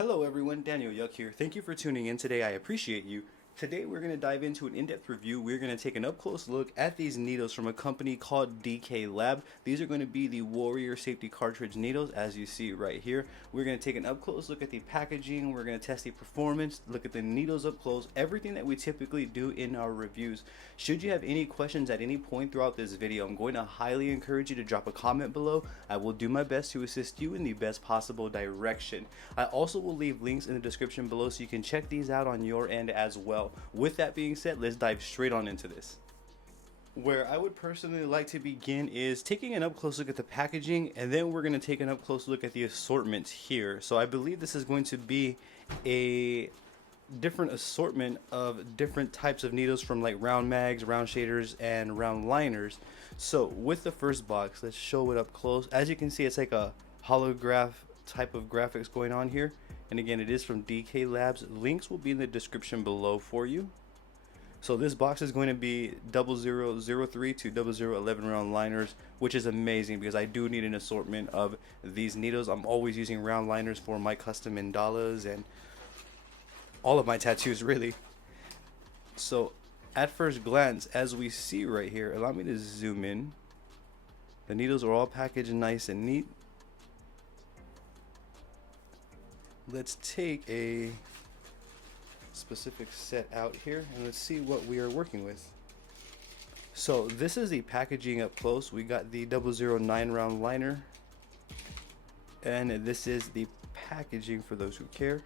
Hello everyone, Daniel Yuck here. Thank you for tuning in today. I appreciate you. Today we're going to dive into an in-depth review. We're going to take an up-close look at these needles from a company called DKLAB. These are going to be the Warrior Safety Cartridge needles, as you see right here. We're going to take an up-close look at the packaging. We're going to test the performance, look at the needles up close, everything that we typically do in our reviews. Should you have any questions at any point throughout this video, I'm going to highly encourage you to drop a comment below. I will do my best to assist you in the best possible direction. I also will leave links in the description below so you can check these out on your end as well. With that being said, let's dive straight on into this. Where I would personally like to begin is taking an up close look at the packaging, and then we're going to take an up close look at the assortments here. So I believe this is going to be a different assortment of different types of needles, from like round mags, round shaders, and round liners. So with the first box, let's show it up close. As you can see, it's like a holograph type of graphics going on here, and again, it is from DKLABS. Links will be in the description below for you. So this box is going to be 0003 to 0011 round liners, which is amazing because I do need an assortment of these needles. I'm always using round liners for my custom mandalas and all of my tattoos really. So at first glance, as we see right here, allow me to zoom in. The needles are all packaged nice and neat. Let's take a specific set out here and let's see what we are working with. So this is the packaging up close. We got the 009 round liner, and this is the packaging for those who care.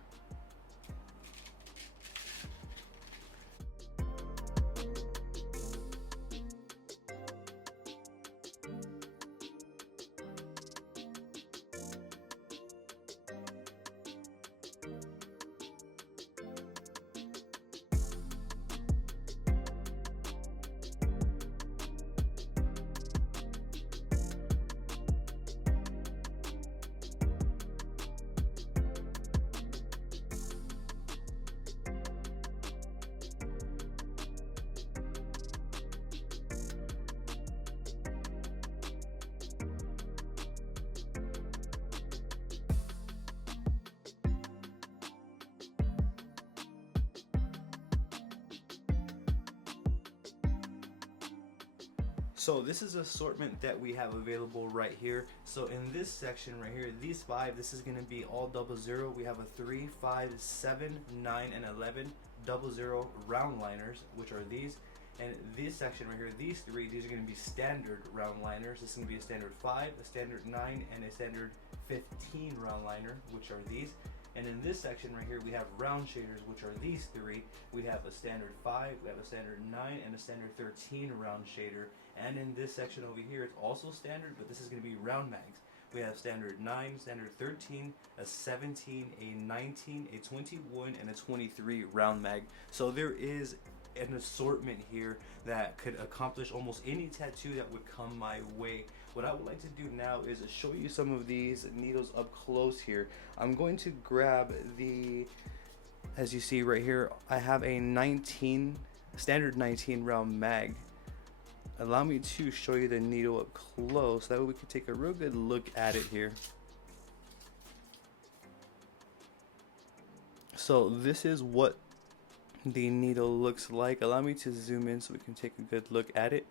So this is assortment that we have available right here. So in this section right here, these five, this is going to be all 00. We have a 3, 5, 7, 9, and 11 00 round liners, which are these. And this section right here, these three, these are going to be standard round liners. This is going to be a standard 5, a standard 9, and a standard 15 round liner, which are these. And in this section right here, we have round shaders, which are these three. We have a standard 5, we have a standard 9, and a standard 13 round shader. And in this section over here, it's also standard, but this is going to be round mags. We have standard 9, standard 13, a 17, a 19, a 21, and a 23 round mag. So there is an assortment here that could accomplish almost any tattoo that would come my way. What I would like to do now is show you some of these needles up close here. I'm going to grab the, as you see right here, I have a 19, standard 19 round mag. Allow me to show you the needle up close, that way we can take a real good look at it here. So this is what the needle looks like. Allow me to zoom in so we can take a good look at it.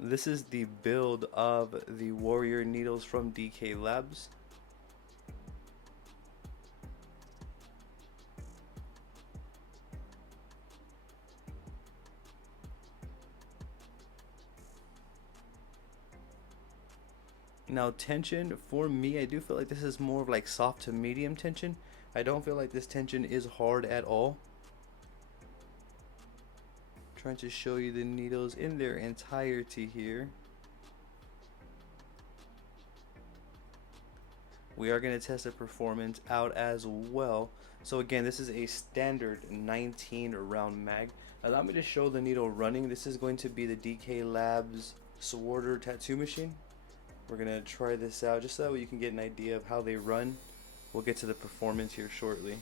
This is the build of the Warrior needles from DKLABS. Now tension, for me, I do feel like this is more of like soft to medium tension. I don't feel like this tension is hard at all. Trying to show you the needles in their entirety here. We are going to test the performance out as well. So again, this is a standard 19 round mag. Allow me to show the needle running. This is going to be the DKLABS Warrior Tattoo Machine. We're going to try this out just so that way you can get an idea of how they run. We'll get to the performance here shortly.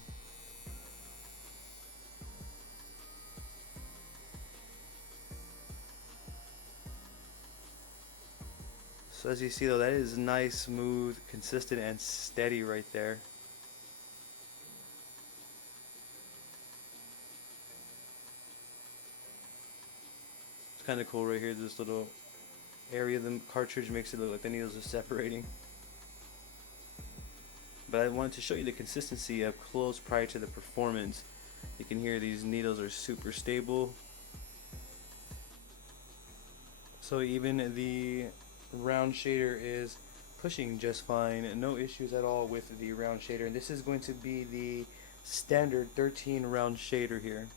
So as you see though, that is nice, smooth, consistent, and steady right there. Kind of cool right here, this little area of the cartridge makes it look like the needles are separating. But I wanted to show you the consistency up close prior to the performance. You can hear these needles are super stable. So even the round shader is pushing just fine, no issues at all with the round shader. And this is going to be the standard 13 round shader here.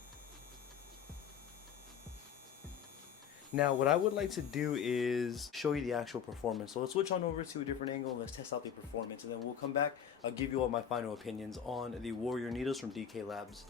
Now what I would like to do is show you the actual performance. So let's switch on over to a different angle and let's test out the performance, and then we'll come back. I'll give you all my final opinions on the Warrior Needles from DKLABS.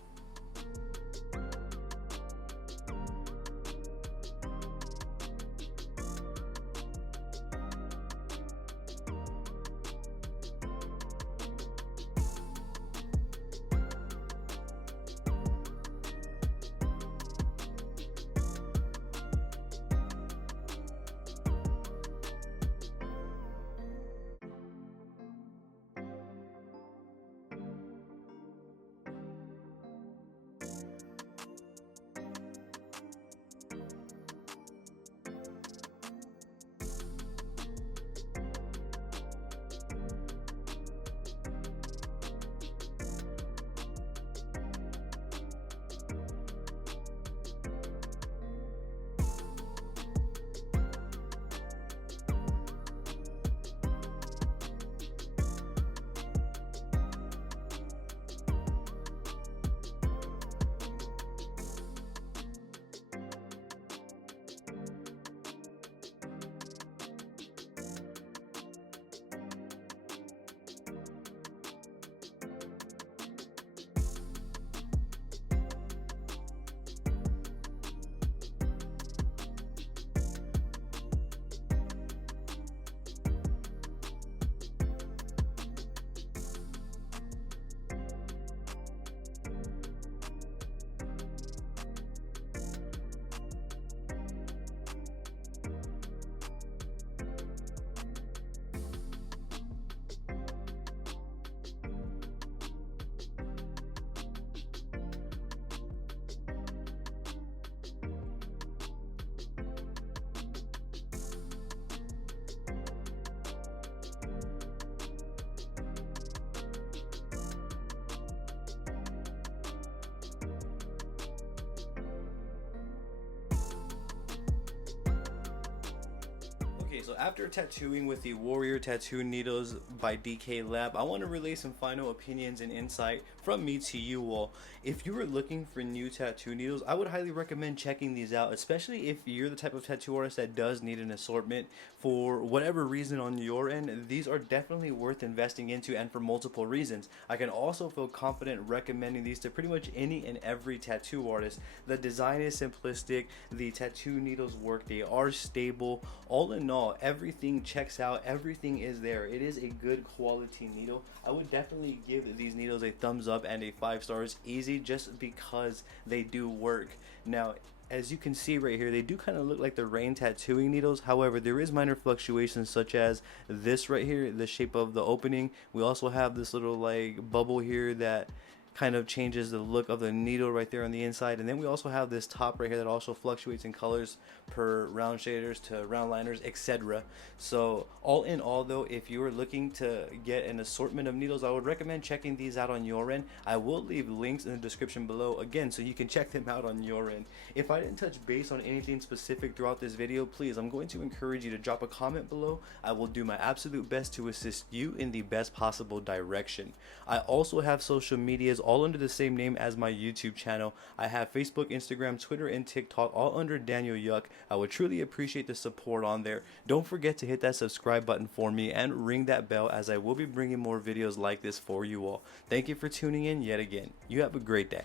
Okay, so after tattooing with the Warrior Tattoo Needles by DKLAB, I want to relay some final opinions and insight from me to you all. If you are looking for new tattoo needles, I would highly recommend checking these out, especially if you're the type of tattoo artist that does need an assortment for whatever reason on your end. These are definitely worth investing into, and for multiple reasons. I can also feel confident recommending these to pretty much any and every tattoo artist. The design is simplistic, the tattoo needles work, they are stable. All in all, everything checks out, everything is there. It is a good quality needle. I would definitely give these needles a thumbs up and a 5 stars easy, just because they do work. Now, as you can see right here, they do kind of look like the rain tattooing needles. However, there is minor fluctuations, such as this right here, the shape of the opening. We also have this little like bubble here that kind of changes the look of the needle right there on the inside. And then we also have this top right here that also fluctuates in colors per round shaders to round liners, etc. So all in all though, if you are looking to get an assortment of needles, I would recommend checking these out on your end. I will leave links in the description below again, so you can check them out on your end. If I didn't touch base on anything specific throughout this video, please, I'm going to encourage you to drop a comment below. I will do my absolute best to assist you in the best possible direction. I also have social medias all under the same name as my YouTube channel. I have Facebook, Instagram, Twitter, and TikTok, all under Daniel Yuck. I would truly appreciate the support on there. Don't forget to hit that subscribe button for me and ring that bell, as I will be bringing more videos like this for you all. Thank you for tuning in yet again. You have a great day.